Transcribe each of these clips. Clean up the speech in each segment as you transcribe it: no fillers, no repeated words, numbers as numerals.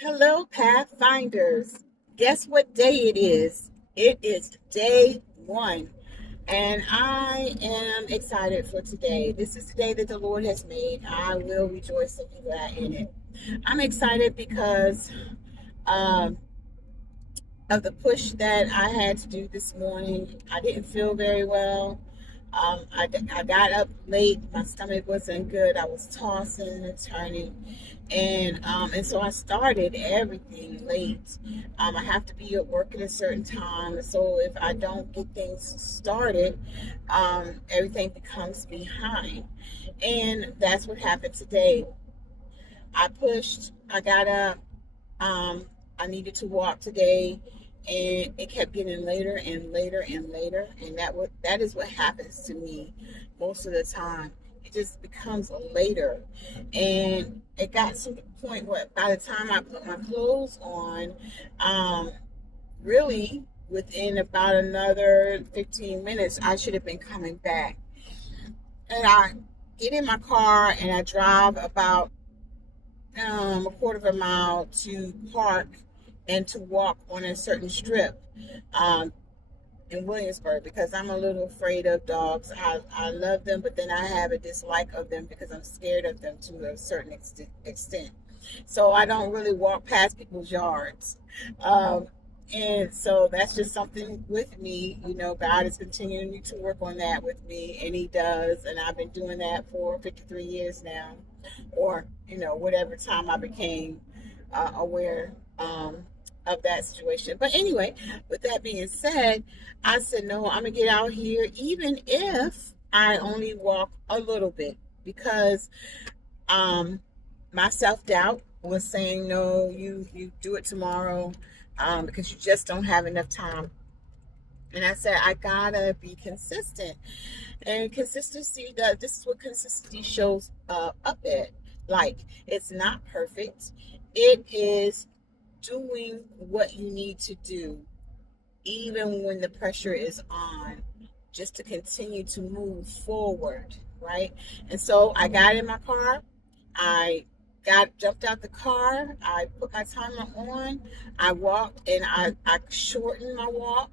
Hello, Pathfinders. Guess what day it is? It is day one, and I am excited for today. This is the day that the Lord has made. I will rejoice and be glad in it. I'm excited because um, of the push that I had to do this morning. I didn't feel very well. I got up late. My stomach wasn't good. I was tossing and turning, and so I started everything late. I have to be at work at a certain time, so if I don't get things started, everything becomes behind, and that's what happened today. I pushed. I got up. Um, I needed to walk today, and it kept getting later and later and later, and that is what happens to me most of the time. It just becomes later, and it got to the point where by the time I put my clothes on, um, really within about another 15 minutes, I should have been coming back. And I get in my car and I drive about a quarter of a mile to park and to walk on a certain strip um, in Williamsburg because I'm a little afraid of dogs. I love them, but then I have a dislike of them because I'm scared of them to a certain extent. So I don't really walk past people's yards. Um, and so that's just something with me. God is continuing to work on that with me, and He does. And I've been doing that for 53 years now, or, whatever time I became aware of that situation. But anyway, with that being said, I said, no, I'm going to get out here, even if I only walk a little bit, because um, my self doubt was saying, no, you do it tomorrow because you just don't have enough time. And I said, I gotta be consistent. And consistency does, this is what consistency shows up at. Like, it's not perfect, it is doing what you need to do, even when the pressure is on, just to continue to move forward, right? And so I got in my car. I got jumped out the car. I put my timer on. I walked and I shortened my walk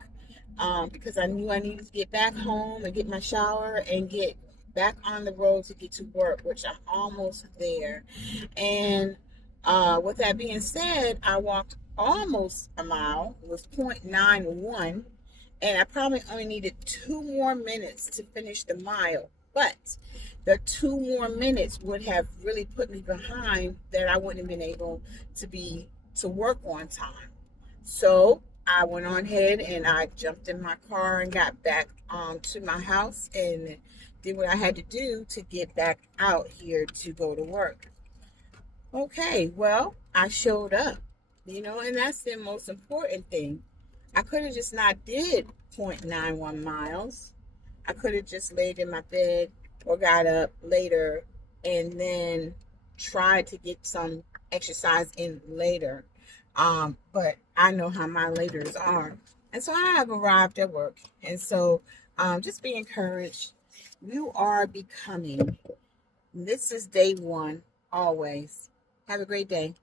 because I knew I needed to get back home and get my shower and get back on the road to get to work, which I'm almost there. And with that being said, I walked almost a mile. It was 0.91, and I probably only needed 2 more minutes to finish the mile. But the 2 more minutes would have really put me behind that I wouldn't have been able to work on time. So I went on ahead and I jumped in my car and got back to my house and did what I had to do to get back out here to go to work. Okay, well, I showed up, and that's the most important thing. I could have just not did 0.91 miles. I could have just laid in my bed or got up later and then tried to get some exercise in later. But I know how my laters are. And so I have arrived at work. And so just be encouraged. You are becoming. This is day one, always. Have a great day.